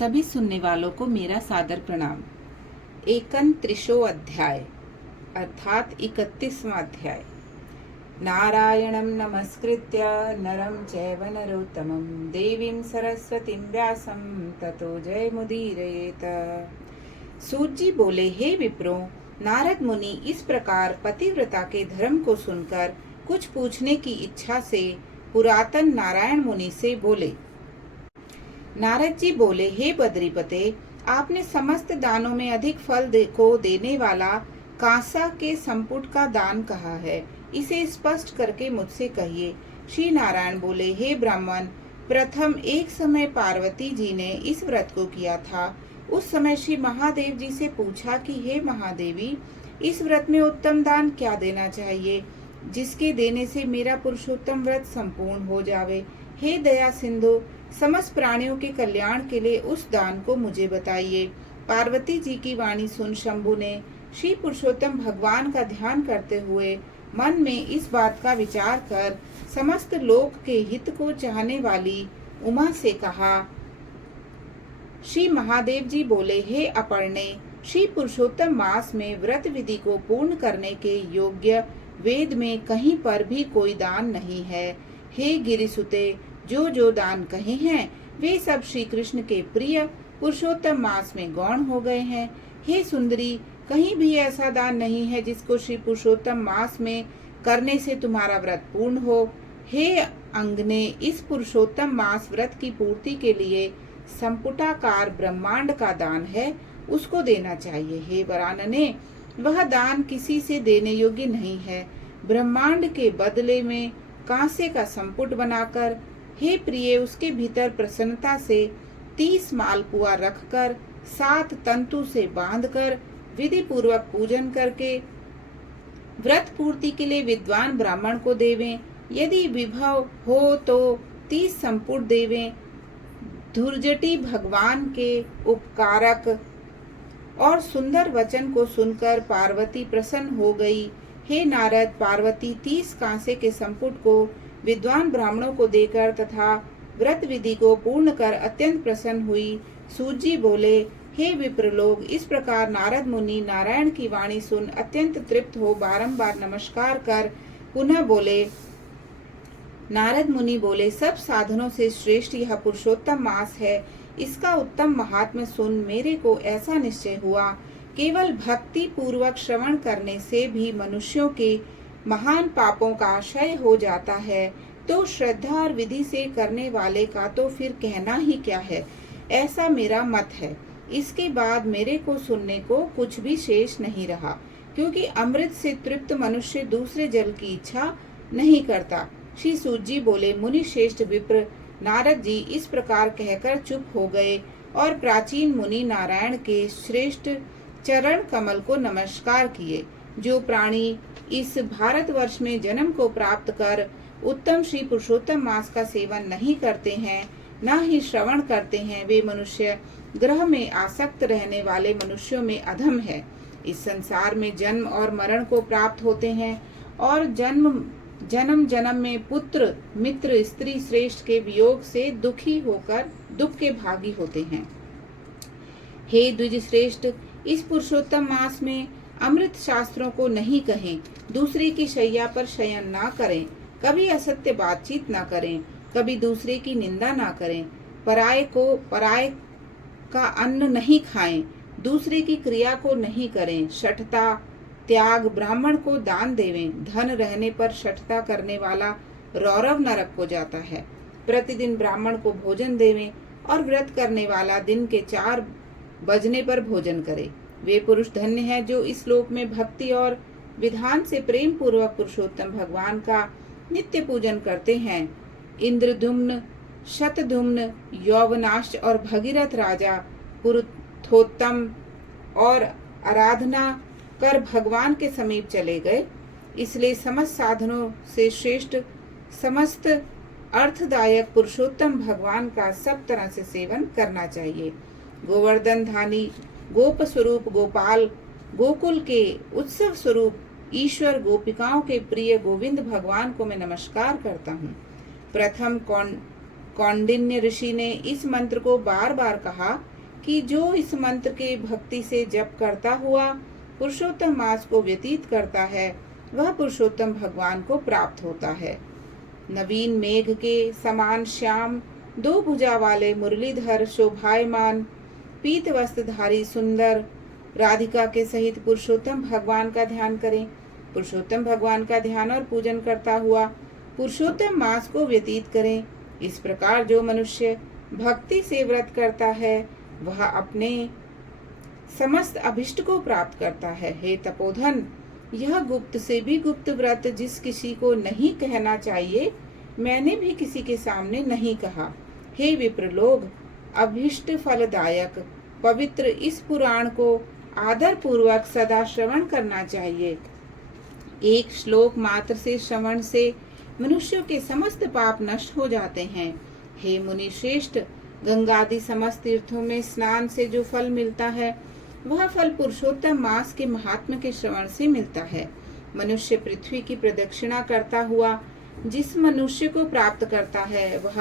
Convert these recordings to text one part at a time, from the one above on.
सभी सुनने वालों को मेरा सादर प्रणाम। 31वां अध्याय अर्थात 31वां अध्याय। नारायणं नमस्कृत्य नरं चैव नरोत्तमं देवीं सरस्वतीं व्यासं ततो जयमुदीरयेत। सूत जी बोले, हे विप्रो, नारद मुनि इस प्रकार पतिव्रता के धर्म को सुनकर कुछ पूछने की इच्छा से पुरातन नारायण मुनि से बोले। नारद जी बोले, हे बद्रीपते, आपने समस्त दानों में अधिक फल को देने वाला कांसा के संपुट का दान कहा है, इसे स्पष्ट करके मुझसे कहिए। श्री नारायण बोले, हे ब्राह्मण, प्रथम एक समय पार्वती जी ने इस व्रत को किया था। उस समय श्री महादेव जी से पूछा कि हे महादेवी, इस व्रत में उत्तम दान क्या देना चाहिए, जिसके देने से मेरा पुरुषोत्तम व्रत संपूर्ण हो जावे। हे दया सिंधु, समस्त प्राणियों के कल्याण के लिए उस दान को मुझे बताइए। पार्वती जी की वाणी सुन शंभु ने श्री पुरुषोत्तम भगवान का ध्यान करते हुए मन में इस बात का विचार कर समस्त लोक के हित को चाहने वाली उमा से कहा। श्री महादेव जी बोले, हे अपर्णे, श्री पुरुषोत्तम मास में व्रत विधि को पूर्ण करने के योग्य वेद में कहीं पर भी कोई दान नहीं है। हे गिरिसुते, जो दान कहे हैं वे सब श्री कृष्ण के प्रिय पुरुषोत्तम मास में गौण हो गए हैं। हे सुंदरी, कहीं भी ऐसा दान नहीं है जिसको श्री पुरुषोत्तम मास में करने से तुम्हारा व्रत पूर्ण हो। हे अंगने, इस पुरुषोत्तम मास व्रत की पूर्ति के लिए संपुटाकार ब्रह्मांड का दान है, उसको देना चाहिए। हे वरानने, वह दान किसी से देने योग्य नहीं है। ब्रह्मांड के बदले में कांसे का संपुट बनाकर, हे प्रिय, उसके भीतर प्रसन्नता से 30 मालपुआ रखकर 7 तंतु से बांधकर विधि पूर्वक पूजन करके व्रत पूर्ति के लिए विद्वान ब्राह्मण को देवें। यदि विभव हो तो 30 संपुट देवें। धुर्जटी भगवान के उपकारक और सुंदर वचन को सुनकर पार्वती प्रसन्न हो गई। हे नारद, पार्वती 30 कांसे के संपुट को विद्वान ब्राह्मणों को देकर तथा व्रत विधि को पूर्ण कर अत्यंत प्रसन्न हुई। सूत जी बोले, हे विप्रलोक, इस प्रकार नारद मुनि नारायण की वाणी सुन अत्यंत तृप्त हो बारंबार नमस्कार कर पुनः बोले। नारद मुनि बोले, सब साधनों से श्रेष्ठ यह पुरुषोत्तम मास है। इसका उत्तम महात्म्य सुन मेरे को ऐसा निश्चय हुआ, केवल भक्ति पूर्वक श्रवण करने से भी मनुष्यों के महान पापों का क्षय हो जाता है, तो श्रद्धा और विधि से करने वाले का तो फिर कहना ही क्या है, ऐसा मेरा मत है। इसके बाद मेरे को सुनने को कुछ भी शेष नहीं रहा, क्योंकि अमृत से तृप्त मनुष्य दूसरे जल की इच्छा नहीं करता। श्री सूत जी बोले, मुनि श्रेष्ठ विप्र नारद जी इस प्रकार कहकर चुप हो गए और प्राचीन मुनि नारायण के श्रेष्ठ चरण कमल को नमस्कार किए। जो प्राणी इस भारतवर्ष में जन्म को प्राप्त कर उत्तम श्री पुरुषोत्तम मास का सेवन नहीं करते हैं, न ही श्रवण करते हैं, वे मनुष्य ग्रह में आसक्त रहने वाले मनुष्यों में अधम है। इस संसार में जन्म और मरण को प्राप्त होते हैं और जन्म जन्म में पुत्र मित्र स्त्री श्रेष्ठ के वियोग से दुखी होकर दुख के भागी होते हैं। हे द्विज श्रेष्ठ, इस पुरुषोत्तम मास में अमृत शास्त्रों को नहीं कहें, दूसरे की शैया पर शयन ना करें, कभी असत्य बातचीत ना करें, कभी दूसरे की निंदा ना करें, पराये का अन्न नहीं खाएं, दूसरे की क्रिया को नहीं करें, शठता त्याग, ब्राह्मण को दान देवें। धन रहने पर शठता करने वाला रौरव नरक को जाता है। प्रतिदिन ब्राह्मण को भोजन देवें और व्रत करने वाला दिन के 4 बजने पर भोजन करे। वे पुरुष धन्य है जो इस लोक में भक्ति और विधान से प्रेम पूर्वक पुरुषोत्तम भगवान का नित्य पूजन करते हैं। इंद्रधुम्न, शतधुम्न, यौवनाश्च और भगीरथ राजा पुरुषोत्तम और आराधना कर भगवान के समीप चले गए। इसलिए समस्त साधनों से श्रेष्ठ समस्त अर्थदायक पुरुषोत्तम भगवान का सब तरह से सेवन करना चाहिए। गोवर्धन धानी गोप स्वरूप गोपाल, गोकुल के उत्सव स्वरूप ईश्वर, गोपिकाओं के प्रिय गोविंद भगवान को मैं नमस्कार करता हूँ। प्रथम कौंडिन्य ऋषि ने इस मंत्र को बार बार कहा कि जो इस मंत्र के भक्ति से जप करता हुआ पुरुषोत्तम मास को व्यतीत करता है वह पुरुषोत्तम भगवान को प्राप्त होता है। नवीन मेघ के समान श्याम दो भुजा वाले मुरलीधर शोभायमान पीत वस्त्रधारी सुंदर राधिका के सहित पुरुषोत्तम भगवान का ध्यान करें। पुरुषोत्तम भगवान का ध्यान और पूजन करता हुआ पुरुषोत्तम मास को व्यतीत करें। इस प्रकार जो मनुष्य भक्ति से व्रत करता है वह अपने समस्त अभिष्ट को प्राप्त करता है। हे तपोधन, यह गुप्त से भी गुप्त व्रत जिस किसी को नहीं कहना चाहिए मैंने भी किसी के सामने नहीं कहा। हे विप्रलोग, अभिष्ट फलदायक पवित्र इस पुराण को आदर पूर्वक सदा श्रवण करना चाहिए। एक श्लोक मात्र से श्रवण से मनुष्यों के समस्त पाप नष्ट हो जाते हैं। हे मुनि श्रेष्ठ, गंगादि समस्त तीर्थों में स्नान से जो फल मिलता है वह फल पुरुषोत्तम मास के महात्म्य के श्रवण से मिलता है। मनुष्य पृथ्वी की प्रदक्षिणा करता हुआ जिस मनुष्य को प्राप्त करता है वह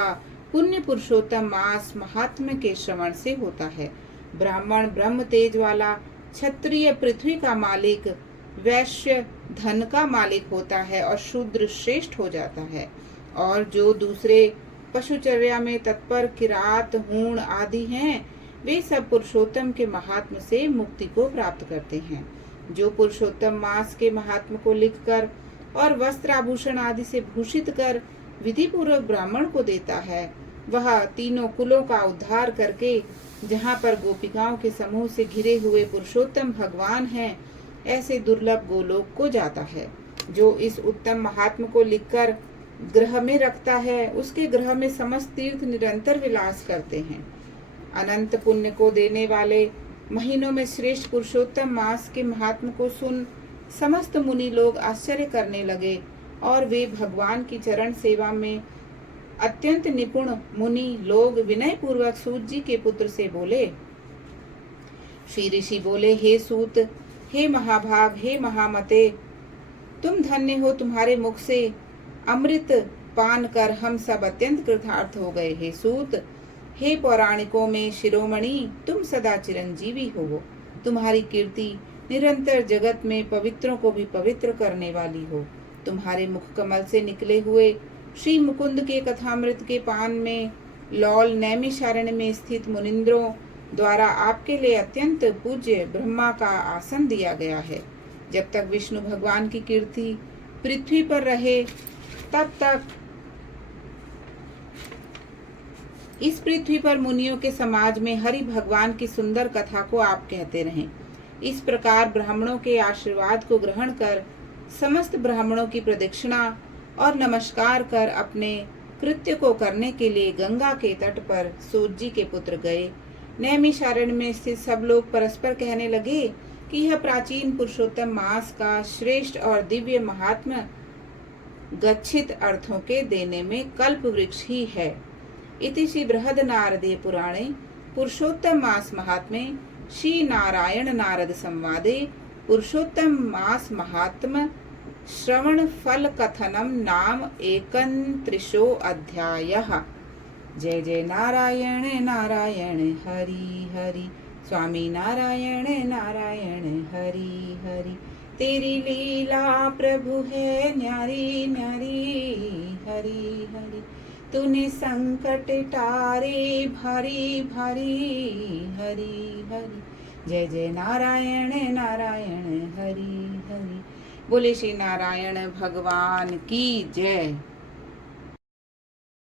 पुण्य पुरुषोत्तम मास महात्म्य के श्रवण से होता है। ब्राह्मण ब्रह्म तेज वाला, क्षत्रिय पृथ्वी का मालिक, वैश्य धन का मालिक होता है और शूद्र श्रेष्ठ हो जाता है। और जो दूसरे पशुचर्या में तत्पर किरात हूण आदि हैं वे सब पुरुषोत्तम के महात्म से मुक्ति को प्राप्त करते हैं। जो पुरुषोत्तम मास के महात्म को लिखकर और वस्त्र आभूषण आदि से भूषित कर विधि पूर्वक ब्राह्मण को देता है वह तीनों कुलों का उद्धार करके जहाँ पर गोपिकाओं के समूह से घिरे हुए पुरुषोत्तम भगवान हैं ऐसे दुर्लभ गोलोक को जाता है। जो इस उत्तम महात्म को लिखकर ग्रह में रखता है उसके ग्रह में समस्त तीर्थ निरंतर विलास करते हैं। अनंत पुण्य को देने वाले महीनों में श्रेष्ठ पुरुषोत्तम मास के महात्म को सुन समस्त मुनि लोग आश्चर्य करने लगे और वे भगवान की चरण सेवा में अत्यंत निपुण मुनि लोग विनय पूर्वक सूत जी के पुत्र से बोले। श्री ऋषि बोले, हे सूत, हे महाभाग, हे महामते, तुम धन्य हो, तुम्हारे मुख से अमृत पान कर हम सब अत्यंत कृतार्थ हो गए। हे सूत, हे पौराणिकों में शिरोमणि, तुम सदा चिरंजीवी हो। तुम्हारी कीर्ति निरंतर जगत में पवित्रों को भी पवित्र करने वाली हो। तुम्हारे मुख कमल से निकले हुए श्री मुकुंद के कथामृत के पान में लौल नैमिषारण्य में स्थित मुनिंद्रों द्वारा आपके लिए अत्यंत पूज्य ब्रह्मा का आसन दिया गया है। जब तक विष्णु भगवान की कीर्ति पृथ्वी पर रहे तब तक इस पृथ्वी पर मुनियों के समाज में हरि भगवान की सुंदर कथा को आप कहते रहें। इस प्रकार ब्राह्मणों के आशीर्वाद को ग्रहण कर समस्त ब्राह्मणों की प्रदक्षिणा और नमस्कार कर अपने कृत्य को करने के लिए गंगा के तट पर सूत जी के पुत्र गए। नैमिषारण्य में स्थित सब लोग परस्पर कहने लगे कि यह प्राचीन पुरुषोत्तम मास का श्रेष्ठ और दिव्य महात्म्य गच्छित अर्थों के देने में कल्प वृक्ष ही है। इति श्री बृहद नारदीय पुराणे पुरुषोत्तम मास महात्म्ये श्री नारायण नारद संवादे पुरुषोत्तम मास महात्म श्रवण फल कथनम नाम 31 अध्यायः। जय जय नारायण नारायण हरि हरि, स्वामी नारायण नारायण हरि हरि। तेरी लीला प्रभु है न्यारी न्यारी, हरि हरि। तूने संकट टारे भारी भारी, हरि हरि। जय जय नारायण नारायण हरि हरि। बोले श्री नारायण भगवान की जय।